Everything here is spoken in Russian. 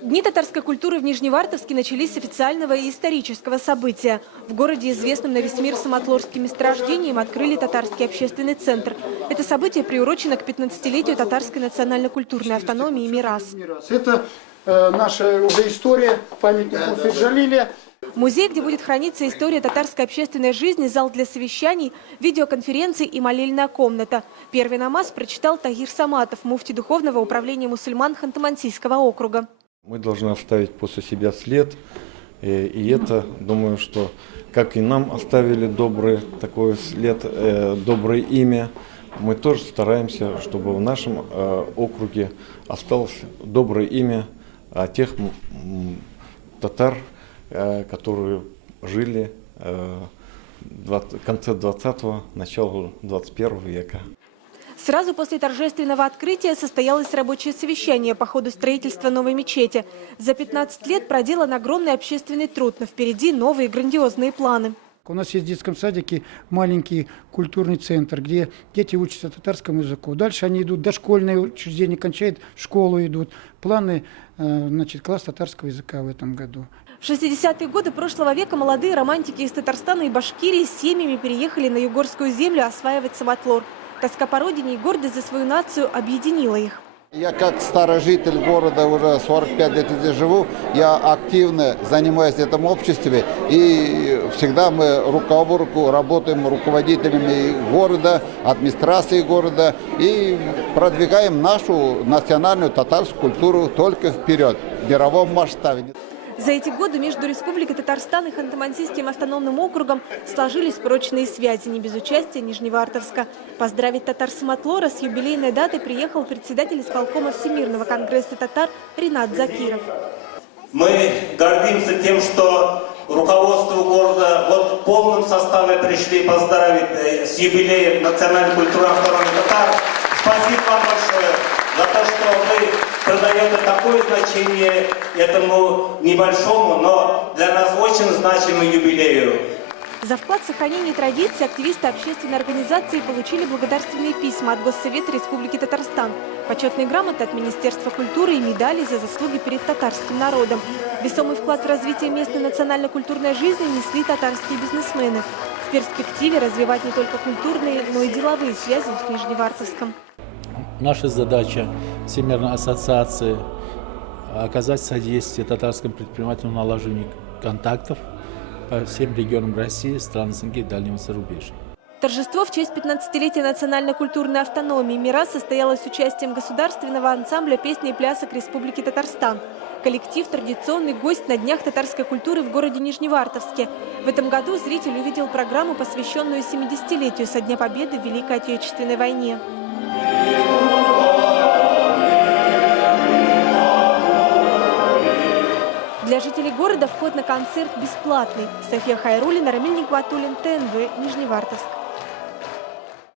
Дни татарской культуры в Нижневартовске начались с официального и исторического события. В городе, известном на весь мир самотлорским месторождением, открыли татарский общественный центр. Это событие приурочено к 15-летию татарской национально-культурной автономии «Мирас». Это наша уже история, памятник Мусы Джалиля. Музей, где будет храниться история татарской общественной жизни, зал для совещаний, видеоконференций и молельная комната. Первый намаз прочитал Тагир Саматов, муфти Духовного управления мусульман Ханты-Мансийского округа. Мы должны оставить после себя след, и это, думаю, что как и нам оставили добрый такой след, доброе имя, мы тоже стараемся, чтобы в нашем округе осталось доброе имя тех татар, которые жили в конце 20-го, начало 21 века. Сразу после торжественного открытия состоялось рабочее совещание по ходу строительства новой мечети. За 15 лет проделан огромный общественный труд, но впереди новые грандиозные планы. У нас есть в детском садике маленький культурный центр, где дети учатся татарскому языку. Дальше они идут, дошкольное учреждение кончают, в школу идут. Планы, класс татарского языка в этом году. В 60-е годы прошлого века молодые романтики из Татарстана и Башкирии с семьями переехали на югорскую землю осваивать самотлор. Тоска по родине и гордость за свою нацию объединила их. Я как старый житель города, уже 45 лет здесь живу, я активно занимаюсь в этом обществе. И всегда мы рука об руку работаем руководителями города, администрации города и продвигаем нашу национальную татарскую культуру только вперед, в мировом масштабе. За эти годы между Республикой Татарстан и Ханты-Мансийским автономным округом сложились прочные связи, не без участия Нижневартовска. Поздравить татар-самотлора с юбилейной датой приехал председатель исполкома Всемирного конгресса татар Ринат Закиров. Мы гордимся тем, что руководство города в полном составе пришли поздравить с юбилеем национальной культуры автономии татар. Спасибо вам большое за то, что вы придаете такое значение этому небольшому, но для нас очень значимому юбилею. За вклад в сохранение традиций активисты общественной организации получили благодарственные письма от Госсовета Республики Татарстан, почетные грамоты от Министерства культуры и медали за заслуги перед татарским народом. Весомый вклад в развитие местной национально-культурной жизни внесли татарские бизнесмены. В перспективе развивать не только культурные, но и деловые связи с Нижневартовском. Наша задача Всемирной ассоциации оказать содействие татарскому предпринимателю в налаживании контактов по всем регионам России, странам СНГ и дальнего зарубежья. Торжество в честь 15-летия национально-культурной автономии «Мирас» состоялось с участием государственного ансамбля песни и плясок Республики Татарстан. Коллектив – традиционный гость на Днях татарской культуры в городе Нижневартовске. В этом году зритель увидел программу, посвященную 70-летию со Дня Победы в Великой Отечественной войне. Для жителей города вход на концерт бесплатный. София Хайруллина, Рамиль Нигматуллин, ТНВ, Нижневартовск.